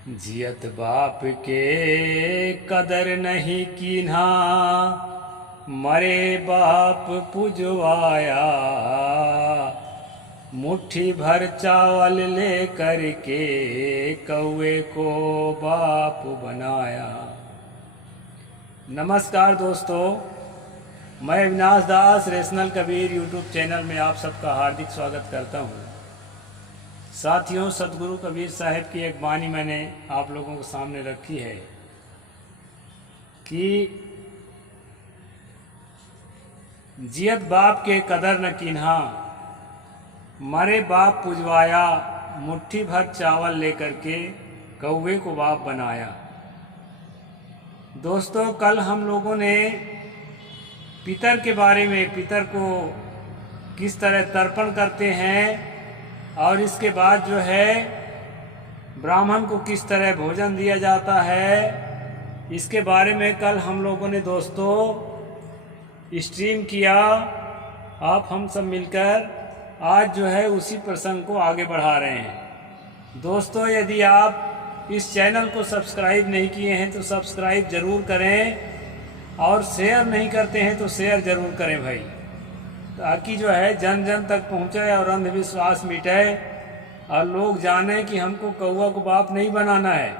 जियत बाप के कदर नहीं कीन्हा, मरे बाप पुजवाया। मुट्ठी भर चावल ले करके कौए को बाप बनाया। नमस्कार दोस्तों, मैं अविनाश दास रेशनल कबीर यूट्यूब चैनल में आप सबका हार्दिक स्वागत करता हूँ। साथियों, सतगुरु कबीर साहब की एक वाणी मैंने आप लोगों के सामने रखी है कि जियत बाप के कदर न कीन्हा, मरे बाप पुजवाया। मुट्ठी भर चावल लेकर के कौवे को बाप बनाया। दोस्तों, कल हम लोगों ने पितर के बारे में, पितर को किस तरह तर्पण करते हैं और इसके बाद जो है ब्राह्मण को किस तरह भोजन दिया जाता है, इसके बारे में कल हम लोगों ने दोस्तों स्ट्रीम किया। आप हम सब मिलकर आज जो है उसी प्रसंग को आगे बढ़ा रहे हैं। दोस्तों, यदि आप इस चैनल को सब्सक्राइब नहीं किए हैं तो सब्सक्राइब ज़रूर करें और शेयर नहीं करते हैं तो शेयर ज़रूर करें भाई, ताकि जो है जन जन तक पहुँचे और अंधविश्वास मिटे और लोग जाने कि हमको कौवा को बाप नहीं बनाना है।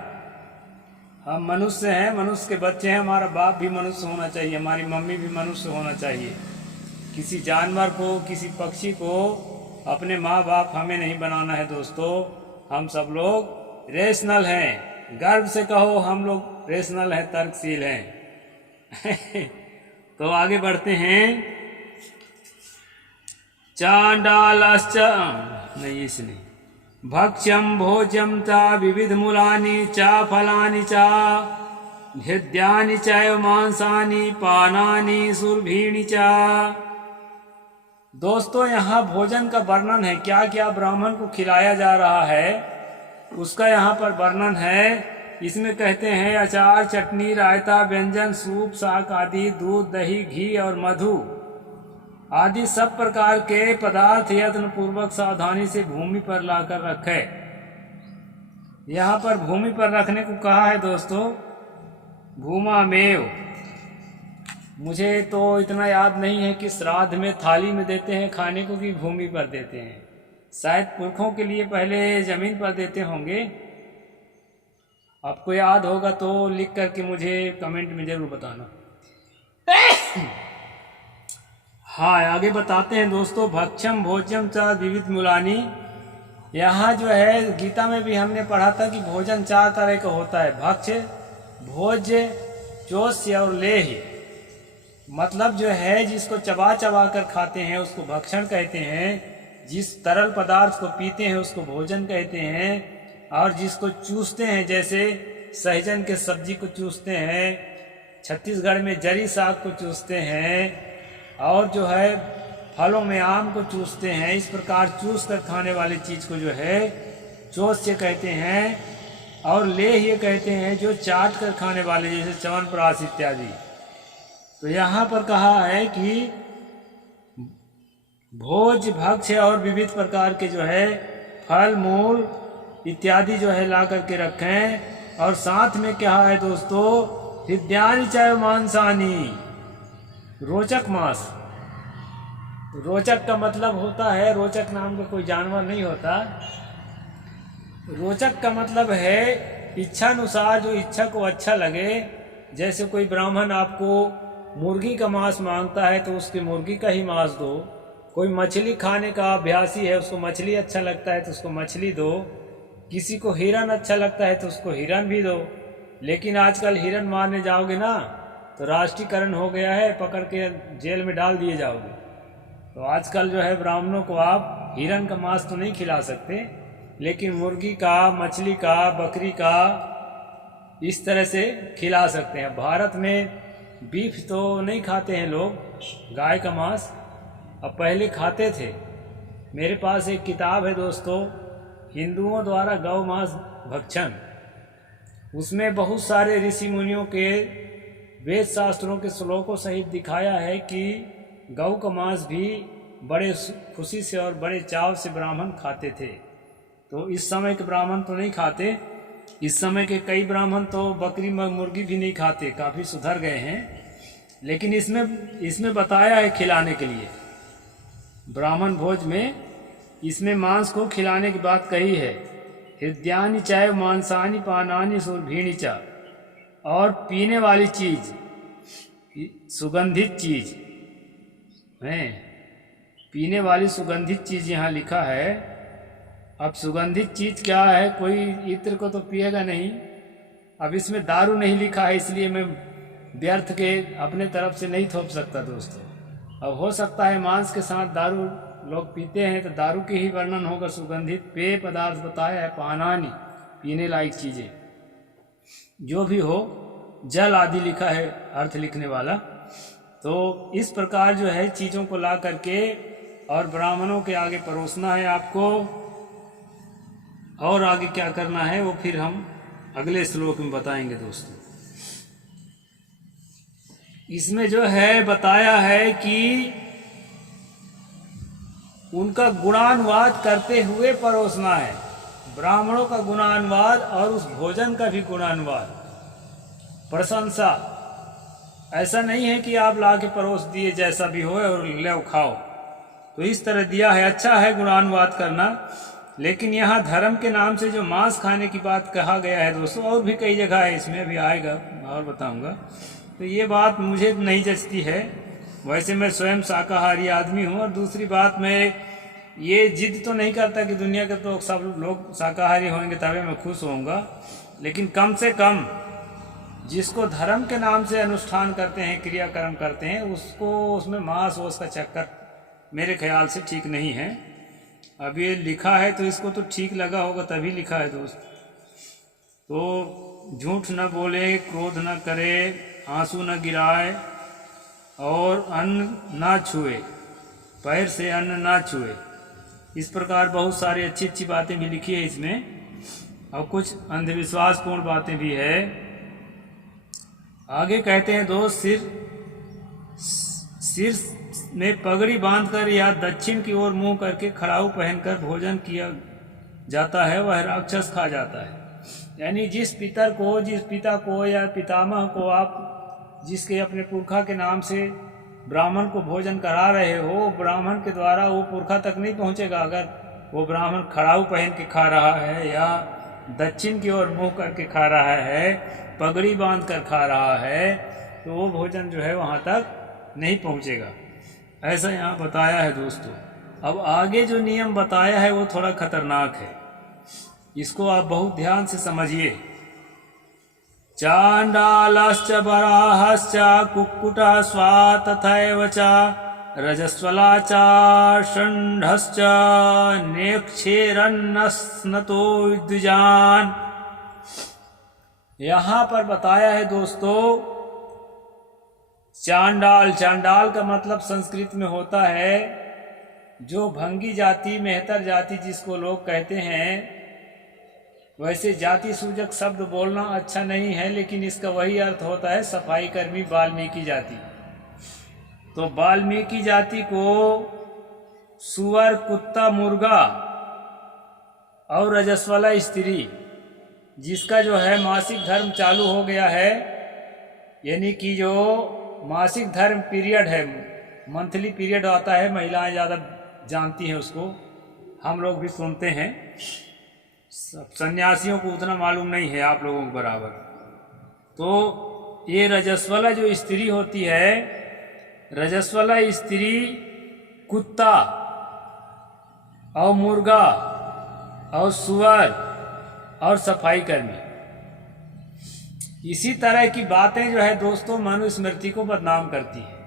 हम मनुष्य हैं, मनुष्य के बच्चे हैं, हमारा बाप भी मनुष्य होना चाहिए, हमारी मम्मी भी मनुष्य होना चाहिए। किसी जानवर को, किसी पक्षी को अपने माँ बाप हमें नहीं बनाना है। दोस्तों, हम सब लोग रेशनल हैं, गर्व से कहो हम लोग रेशनल हैं, तर्कशील हैं। तो आगे बढ़ते हैं। चांडालश्च नहीं, इसने भक्ष्यम भोज्यम चा विविध मूलानि चा फलानि चा हृद्यानि चैव मांसानि पानानि सुरभीणि चा। दोस्तों, यहाँ भोजन का वर्णन है, क्या क्या ब्राह्मण को खिलाया जा रहा है उसका यहाँ पर वर्णन है। इसमें कहते हैं अचार, चटनी, रायता, व्यंजन, सूप, शाक आदि, दूध, दही, घी और मधु आदि सब प्रकार के पदार्थ यत्न पूर्वक सावधानी से भूमि पर लाकर रखे। यहाँ पर भूमि पर रखने को कहा है दोस्तों, भूमामेव। मुझे तो इतना याद नहीं है कि श्राद्ध में थाली में देते हैं खाने को कि भूमि पर देते हैं। शायद पुरखों के लिए पहले जमीन पर देते होंगे। आपको याद होगा तो लिख करके मुझे कमेंट में जरूर बताना। हाँ, आगे बताते हैं दोस्तों। भक्ष्यम भोज्यम च विविध मूलानि। यहाँ जो है गीता में भी हमने पढ़ा था कि भोजन 4 तरह का होता है, भक्ष्य, भोज्य, चोष्य और लेह्य। मतलब जो है जिसको चबा चबा कर खाते हैं उसको भक्षण कहते हैं, जिस तरल पदार्थ को पीते हैं उसको भोजन कहते हैं, और जिसको चूसते हैं, जैसे सहजन के सब्जी को चूसते हैं, छत्तीसगढ़ में जरी साग को चूसते हैं, और जो है फलों में आम को चूसते हैं। इस प्रकार चूस कर खाने वाली चीज़ को जो है चोष्य कहते हैं, और लेह्य कहते हैं जो चाट कर खाने वाले, जैसे च्यवनप्राश इत्यादि। तो यहाँ पर कहा है कि भोज, भक्ष्य और विविध प्रकार के जो है फल मूल इत्यादि जो है ला करके रखें। और साथ में क्या है दोस्तों, हृद्यानि चैव मांसानि, रोचक मांस। रोचक का मतलब होता है, रोचक नाम का कोई जानवर नहीं होता। रोचक का मतलब है इच्छानुसार, जो इच्छा को अच्छा लगे। जैसे कोई ब्राह्मण आपको मुर्गी का मांस मांगता है तो उसके मुर्गी का ही मांस दो। कोई मछली खाने का अभ्यासी है, उसको मछली अच्छा लगता है तो उसको मछली दो। किसी को हिरन अच्छा लगता है तो उसको हिरन भी दो। लेकिन आजकल हिरन मारने जाओगे ना तो राष्ट्रीयकरण हो गया है, पकड़ के जेल में डाल दिए जाओगे। तो आजकल जो है ब्राह्मणों को आप हिरन का मांस तो नहीं खिला सकते, लेकिन मुर्गी का, मछली का, बकरी का इस तरह से खिला सकते हैं। भारत में बीफ तो नहीं खाते हैं लोग, गाय का मांस, अब पहले खाते थे। मेरे पास एक किताब है दोस्तों, हिंदुओं द्वारा गौ मांस भक्षण। उसमें बहुत सारे ऋषि मुनियों के वेद शास्त्रों के श्लोकों सहित दिखाया है कि गौ का मांस भी बड़े खुशी से और बड़े चाव से ब्राह्मण खाते थे। तो इस समय के ब्राह्मण तो नहीं खाते, इस समय के कई ब्राह्मण तो बकरी मुर्गी भी नहीं खाते, काफ़ी सुधर गए हैं, लेकिन इसमें बताया है खिलाने के लिए। ब्राह्मण भोज में इसमें मांस को खिलाने की बात कही है। हृदयानि चाय मांसानि पानानि सुरभीणि चा, और पीने वाली चीज, सुगंधित चीज है, पीने वाली सुगंधित चीज यहाँ लिखा है। अब सुगंधित चीज क्या है, कोई इत्र को तो पिएगा नहीं। अब इसमें दारू नहीं लिखा है, इसलिए मैं व्यर्थ के अपने तरफ से नहीं थोप सकता दोस्तों। अब हो सकता है मांस के साथ दारू लोग पीते हैं, तो दारू के ही वर्णन होगा। सुगंधित पेय पदार्थ बताया है, पानानी, पीने लायक चीजें, जो भी हो, जल आदि लिखा है अर्थ लिखने वाला। तो इस प्रकार जो है चीज़ों को ला करके और ब्राह्मणों के आगे परोसना है आपको, और आगे क्या करना है वो फिर हम अगले श्लोक में बताएंगे दोस्तों। इसमें जो है बताया है कि उनका गुणानुवाद करते हुए परोसना है। ब्राह्मणों का गुणानुवाद और उस भोजन का भी गुणानुवाद, प्रशंसा। ऐसा नहीं है कि आप ला के परोस दिए जैसा भी हो और ले खाओ, तो इस तरह दिया है। अच्छा है गुणानुवाद करना, लेकिन यहाँ धर्म के नाम से जो मांस खाने की बात कहा गया है दोस्तों, और भी कई जगह है, इसमें भी आएगा और बताऊंगा। तो ये बात मुझे नहीं जचती है। वैसे मैं स्वयं शाकाहारी आदमी हूँ, और दूसरी बात मैं ये जिद तो नहीं करता कि दुनिया के तो सब लोग शाकाहारी होंगे तभी मैं खुश होऊंगा, लेकिन कम से कम जिसको धर्म के नाम से अनुष्ठान करते हैं, क्रियाकर्म करते हैं, उसको उसमें मांस वोस का चक्कर मेरे ख्याल से ठीक नहीं है। अब ये लिखा है तो इसको तो ठीक लगा होगा तभी लिखा है दोस्त। तो झूठ न बोले, क्रोध न करे, आंसू न गिराए, और अन्न ना छुए, पैर से अन्न ना छुए। इस प्रकार बहुत सारी अच्छी अच्छी बातें भी लिखी है इसमें, और कुछ अंधविश्वासपूर्ण बातें भी है। आगे कहते हैं दोस्त, सिर में पगड़ी बांधकर या दक्षिण की ओर मुंह करके खड़ाऊ पहनकर भोजन किया जाता है, वह राक्षस खा जाता है। यानी जिस पिता को या पितामह को आप जिसके अपने पुरखा के नाम से ब्राह्मण को भोजन करा रहे हो, ब्राह्मण के द्वारा वो पुरखा तक नहीं पहुंचेगा। अगर वो ब्राह्मण खड़ाऊ पहन के खा रहा है, या दक्षिण की ओर मुंह करके खा रहा है, पगड़ी बांध कर खा रहा है, तो वो भोजन जो है वहाँ तक नहीं पहुँचेगा। ऐसा यहाँ बताया है दोस्तों। अब आगे जो नियम बताया है वो थोड़ा खतरनाक है, इसको आप बहुत ध्यान से समझिए। चांडालश्च बराहश्च कुक्कुटः स्वा तथैव च रजस्वला च षण्ढश्च नेक्षेरन्नस्नतो विद्विजान। यहाँ पर बताया है दोस्तों, चांडाल, चांडाल का मतलब संस्कृत में होता है जो भंगी जाति, मेहतर जाति जिसको लोग कहते हैं। वैसे जाति सूचक शब्द बोलना अच्छा नहीं है, लेकिन इसका वही अर्थ होता है सफाई कर्मी, वाल्मीकि जाति। तो वाल्मीकि जाति को सुअर, कुत्ता, मुर्गा और रजस्वला स्त्री जिसका जो है मासिक धर्म चालू हो गया है, यानी कि जो मासिक धर्म पीरियड है, मंथली पीरियड आता है, महिलाएं ज़्यादा जानती हैं उसको, हम लोग भी सुनते हैं। सन्यासियों को उतना मालूम नहीं है आप लोगों के बराबर। तो ये रजस्वला जो स्त्री होती है, रजस्वला स्त्री कुत्ता और मुर्गा और सुअर और सफाई कर्मी, इसी तरह की बातें जो है दोस्तों मनुस्मृति को बदनाम करती है।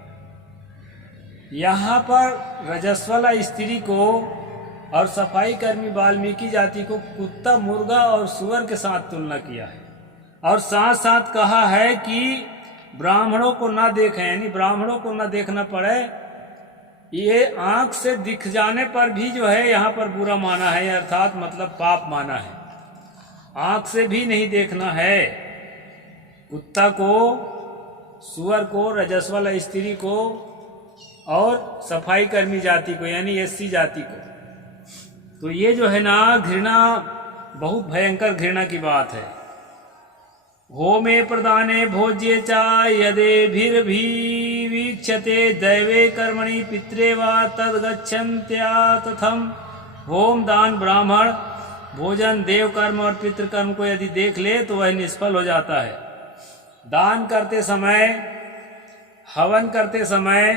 यहाँ पर रजस्वला स्त्री को और सफाई कर्मी वाल्मीकि जाति को कुत्ता, मुर्गा और सुअर के साथ तुलना किया है, और साथ साथ कहा है कि ब्राह्मणों को ना देखें, यानी ब्राह्मणों को ना देखना पड़े। ये आंख से दिख जाने पर भी जो है यहाँ पर बुरा माना है, अर्थात मतलब पाप माना है। आंख से भी नहीं देखना है कुत्ता को, सुअर को, रजस्वला स्त्री को और सफाई कर्मी जाति को, यानी एससी जाति को। तो ये जो है ना घृणा, बहुत भयंकर घृणा की बात है। होमे प्रदाने भोज्ये च यदेभिर्भिवीक्षते दैवे कर्मणि पित्रे वा तद्गच्छन्त्या तथम। होम, दान, ब्राह्मण, भोजन, देव कर्म और पितृकर्म को यदि देख ले तो वह निष्फल हो जाता है। दान करते समय, हवन करते समय,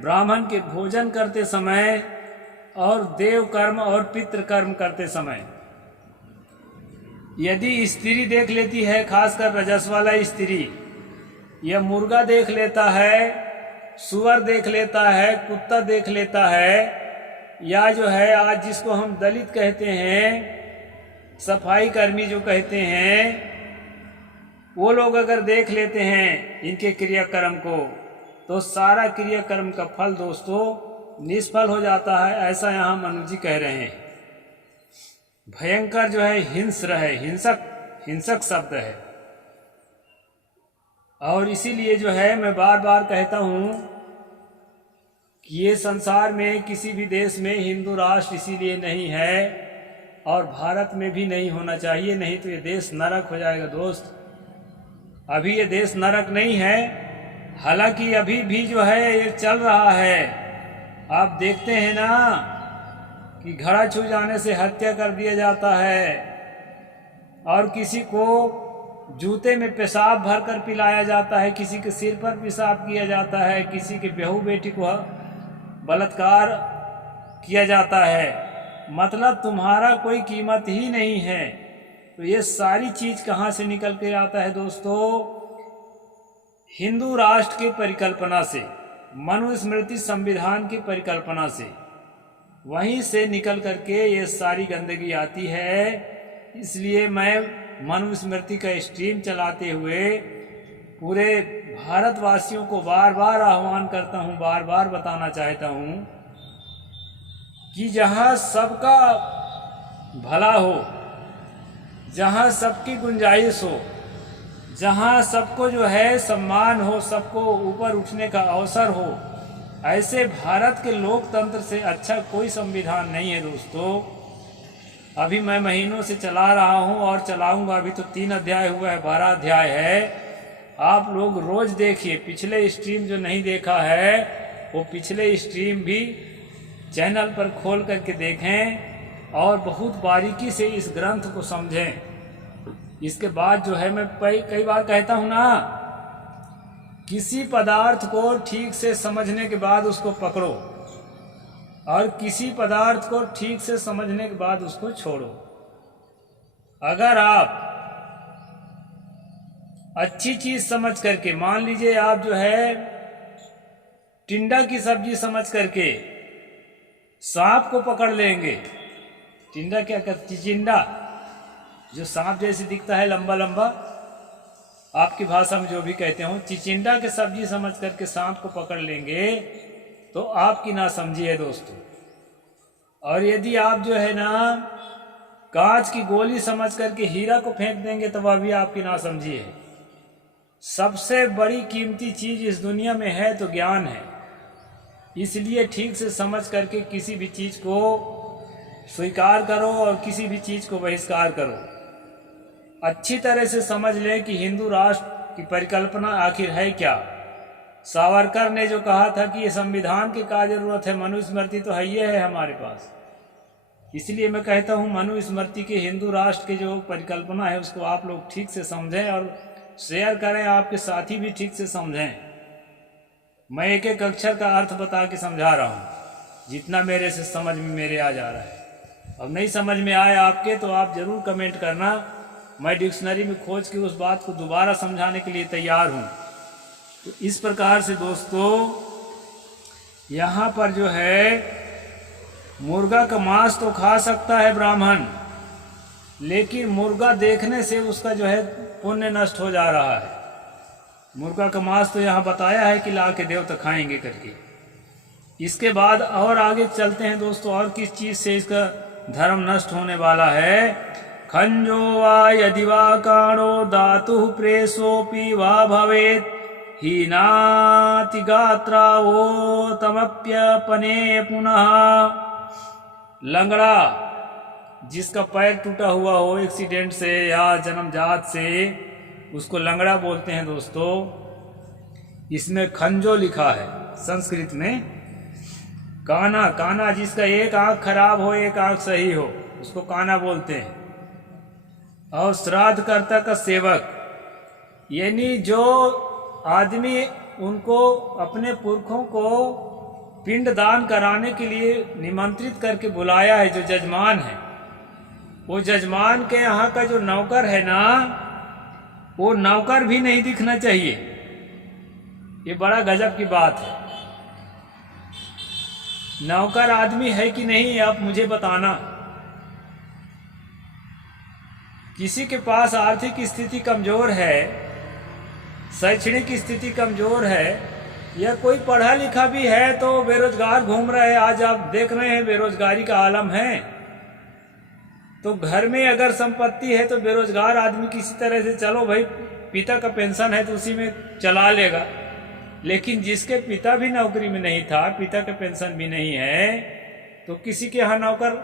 ब्राह्मण के भोजन करते समय और देव कर्म और पितृकर्म करते समय यदि स्त्री देख लेती है, खासकर रजस वाला स्त्री, यह मुर्गा देख लेता है, सुअर देख लेता है, कुत्ता देख लेता है, या जो है आज जिसको हम दलित कहते हैं, सफाई कर्मी जो कहते हैं, वो लोग अगर देख लेते हैं इनके क्रियाकर्म को तो सारा क्रियाकर्म का फल दोस्तों निष्फल हो जाता है। ऐसा यहाँ मनु जी कह रहे हैं। भयंकर जो है हिंस्र है, हिंसक शब्द है। और इसीलिए जो है मैं बार बार कहता हूँ कि ये संसार में किसी भी देश में हिंदू राष्ट्र इसीलिए नहीं है और भारत में भी नहीं होना चाहिए, नहीं तो ये देश नरक हो जाएगा दोस्त। अभी ये देश नरक नहीं है, हालांकि अभी भी जो है ये चल रहा है। आप देखते हैं ना कि घड़ा छू जाने से हत्या कर दिया जाता है और किसी को जूते में पेशाब भरकर पिलाया जाता है, किसी के सिर पर पेशाब किया जाता है, किसी के बहू बेटी को बलात्कार किया जाता है। मतलब तुम्हारा कोई कीमत ही नहीं है। तो ये सारी चीज कहाँ से निकल के आता है दोस्तों? हिंदू राष्ट्र की परिकल्पना से, मनुस्मृति संविधान की परिकल्पना से, वहीं से निकल करके ये सारी गंदगी आती है। इसलिए मैं मनुस्मृति का स्ट्रीम चलाते हुए पूरे भारतवासियों को बार बार आह्वान करता हूँ, बार बार बताना चाहता हूँ कि जहाँ सबका भला हो, जहाँ सबकी गुंजाइश हो, जहाँ सबको जो है सम्मान हो, सबको ऊपर उठने का अवसर हो, ऐसे भारत के लोकतंत्र से अच्छा कोई संविधान नहीं है दोस्तों। अभी मैं महीनों से चला रहा हूँ और चलाऊंगा। अभी तो 3 अध्याय हुआ है, 12 अध्याय है। आप लोग रोज देखिए। पिछले स्ट्रीम जो नहीं देखा है वो पिछले स्ट्रीम भी चैनल पर खोल करके देखें और बहुत बारीकी से इस ग्रंथ को समझें। इसके बाद जो है मैं कई बार कहता हूँ ना, किसी पदार्थ को ठीक से समझने के बाद उसको पकड़ो और किसी पदार्थ को ठीक से समझने के बाद उसको छोड़ो। अगर आप अच्छी चीज समझ करके, मान लीजिए आप जो है टिंडा की सब्जी समझ करके सांप को पकड़ लेंगे। टिंडा क्या करती? चिचिंडा, जो सांप जैसे दिखता है, लंबा लंबा, आपकी भाषा में जो भी कहते हो, चिचिंडा के सब्जी समझ करके सांप को पकड़ लेंगे तो आपकी नासमझी है दोस्तों। और यदि आप जो है ना कांच की गोली समझ करके हीरा को फेंक देंगे तो वह भी आपकी नासमझी है। सबसे बड़ी कीमती चीज इस दुनिया में है तो ज्ञान है। इसलिए ठीक से समझ करके किसी भी चीज को स्वीकार करो और किसी भी चीज को बहिष्कार करो। अच्छी तरह से समझ लें कि हिंदू राष्ट्र की परिकल्पना आखिर है क्या। सावरकर ने जो कहा था कि ये संविधान की क्या जरूरत है, मनुस्मृति तो है, ये है हमारे पास। इसलिए मैं कहता हूँ मनुस्मृति के हिंदू राष्ट्र की जो परिकल्पना है उसको आप लोग ठीक से समझें और शेयर करें, आपके साथी भी ठीक से समझें। मैं एक एक अक्षर का अर्थ बता के समझा रहा हूँ, जितना मेरे से समझ में मेरे आ जा रहा है। अब नहीं समझ में आए आपके तो आप जरूर कमेंट करना। मैं डिक्शनरी में खोज के उस बात को दोबारा समझाने के लिए तैयार हूँ। तो इस प्रकार से दोस्तों यहाँ पर जो है मुर्गा का मांस तो खा सकता है ब्राह्मण, लेकिन मुर्गा देखने से उसका जो है पुण्य नष्ट हो जा रहा है। मुर्गा का मांस तो यहाँ बताया है कि ला के देवता खाएंगे करके। इसके बाद और आगे चलते हैं दोस्तों, और किस चीज से इसका धर्म नष्ट होने वाला है। खंजो वा यदि वा काणो धातु प्रेसोपि वा भवेत् हीनाति गात्रा वो तमप्यपने पुनः। लंगड़ा जिसका पैर टूटा हुआ हो एक्सीडेंट से या जन्मजात से, उसको लंगड़ा बोलते हैं दोस्तों। इसमें खंजो लिखा है संस्कृत में। काना, काना जिसका एक आंख खराब हो एक आंख सही हो उसको काना बोलते हैं। और श्राद्धकर्ता का सेवक, यानी जो आदमी उनको अपने पुरखों को पिंड दान कराने के लिए निमंत्रित करके बुलाया है, जो जजमान है, वो जजमान के यहाँ का जो नौकर है ना, वो नौकर भी नहीं दिखना चाहिए। ये बड़ा गजब की बात है। नौकर आदमी है कि नहीं आप मुझे बताना। किसी के पास आर्थिक स्थिति कमजोर है, शैक्षणिक स्थिति कमजोर है, या कोई पढ़ा लिखा भी है तो बेरोजगार घूम रहा है, आज आप देख रहे हैं बेरोजगारी का आलम है, तो घर में अगर संपत्ति है तो बेरोजगार आदमी किसी तरह से, चलो भाई पिता का पेंशन है तो उसी में चला लेगा। लेकिन जिसके पिता भी नौकरी में नहीं था, पिता का पेंशन भी नहीं है, तो किसी के यहाँ नौकर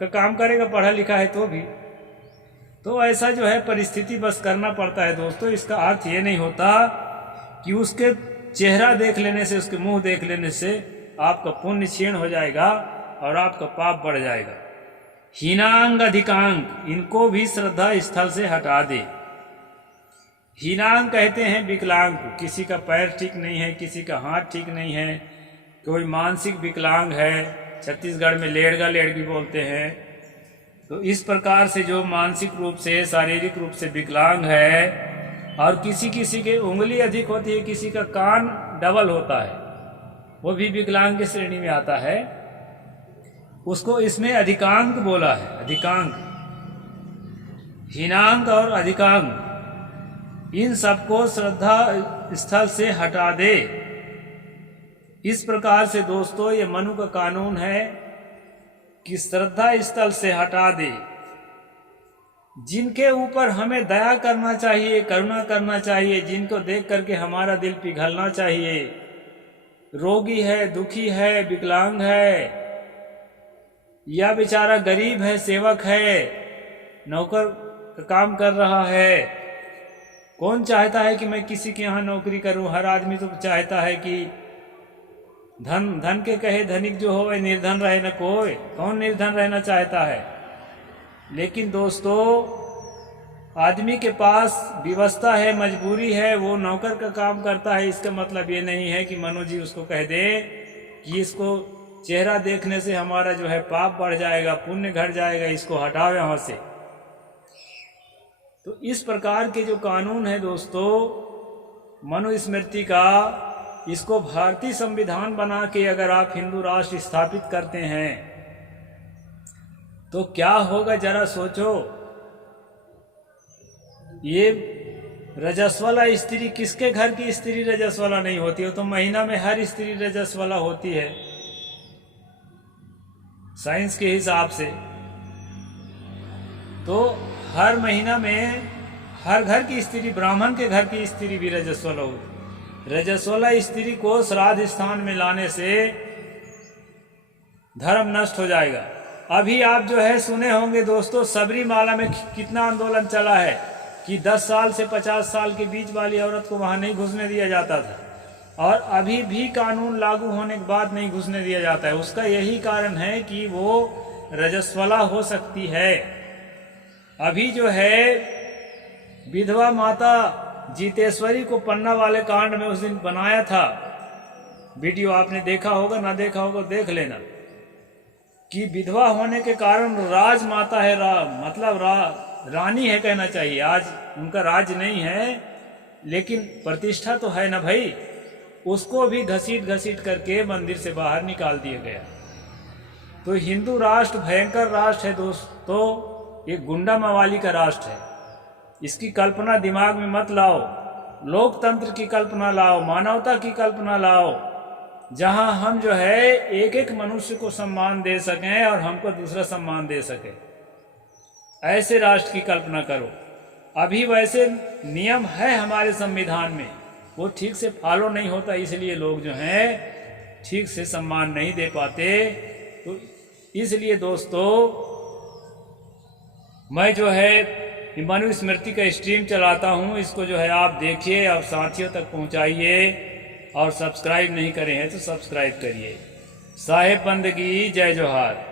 का काम करेगा, पढ़ा लिखा है तो भी। तो ऐसा जो है परिस्थिति बस करना पड़ता है दोस्तों। इसका अर्थ ये नहीं होता कि उसके चेहरा देख लेने से, उसके मुंह देख लेने से आपका पुण्य क्षीण हो जाएगा और आपका पाप बढ़ जाएगा। हीनांग अधिकांग, इनको भी श्रद्धा स्थल से हटा दे। हीनांग कहते हैं विकलांग को, किसी का पैर ठीक नहीं है, किसी का हाथ ठीक नहीं है, कोई मानसिक विकलांग है, छत्तीसगढ़ में लेड़गा लेड़गी बोलते हैं। तो इस प्रकार से जो मानसिक रूप से, शारीरिक रूप से विकलांग है, और किसी किसी के उंगली अधिक होती है, किसी का कान डबल होता है, वो भी विकलांग की श्रेणी में आता है, उसको इसमें अधिकांग बोला है। अधिकांग, हीनांग और अधिकांग, इन सबको श्रद्धा स्थल से हटा दे। इस प्रकार से दोस्तों ये मनु का कानून है कि श्रद्धा स्थल से हटा दे। जिनके ऊपर हमें दया करना चाहिए, करुणा करना चाहिए, जिनको देख करके हमारा दिल पिघलना चाहिए, रोगी है, दुखी है, विकलांग है, या बेचारा गरीब है, सेवक है, नौकर का काम कर रहा है। कौन चाहता है कि मैं किसी के यहाँ नौकरी करूं? हर आदमी तो चाहता है कि धन के कहे धनिक जो हो निर्धन रहे न कोई। कौन निर्धन रहना चाहता है? लेकिन दोस्तों आदमी के पास व्यवस्था है, मजबूरी है, वो नौकर का काम करता है, इसका मतलब ये नहीं है कि मनु जी उसको कह दे कि इसको चेहरा देखने से हमारा जो है पाप बढ़ जाएगा, पुण्य घट जाएगा, इसको हटाओ यहाँ से। तो इस प्रकार के जो कानून है दोस्तों मनुस्मृति का, इसको भारतीय संविधान बना के अगर आप हिंदू राष्ट्र स्थापित करते हैं तो क्या होगा जरा सोचो। ये रजस्वला स्त्री, किसके घर की स्त्री रजस्वला नहीं होती? हो तो महीना में हर स्त्री रजस्वला होती है साइंस के हिसाब से। तो हर महीना में हर घर की स्त्री, ब्राह्मण के घर की स्त्री भी रजस्वला होती। रजस्वला स्त्री को श्राद्ध स्थान में लाने से धर्म नष्ट हो जाएगा। अभी आप जो है सुने होंगे दोस्तों, सबरीमाला में कितना आंदोलन चला है कि 10 साल से 50 साल के बीच वाली औरत को वहां नहीं घुसने दिया जाता था, और अभी भी कानून लागू होने के बाद नहीं घुसने दिया जाता है। उसका यही कारण है कि वो रजस्वला हो सकती है। अभी जो है विधवा माता जीतेश्वरी को पन्ना वाले कांड में उस दिन बनाया था वीडियो, आपने देखा होगा, ना देखा होगा देख लेना, कि विधवा होने के कारण राजमाता है, मतलब रानी है कहना चाहिए। आज उनका राज नहीं है लेकिन प्रतिष्ठा तो है ना भाई। उसको भी घसीट घसीट करके मंदिर से बाहर निकाल दिया गया। तो हिंदू राष्ट्र भयंकर राष्ट्र है दोस्तों, ये गुंडा मवाली का राष्ट्र है। इसकी कल्पना दिमाग में मत लाओ। लोकतंत्र की कल्पना लाओ, मानवता की कल्पना लाओ, जहां हम जो है एक एक मनुष्य को सम्मान दे सकें और हमको दूसरा सम्मान दे सके। ऐसे राष्ट्र की कल्पना करो। अभी वैसे नियम है हमारे संविधान में, वो ठीक से फॉलो नहीं होता, इसलिए लोग जो हैं ठीक से सम्मान नहीं दे पाते। तो इसलिए दोस्तों मैं जो है मनु स्मृति का स्ट्रीम चलाता हूँ, इसको जो है आप देखिए और साथियों तक पहुँचाइए, और सब्सक्राइब नहीं करे हैं तो सब्सक्राइब करिए। साहेब बंदगी, जय जोहार।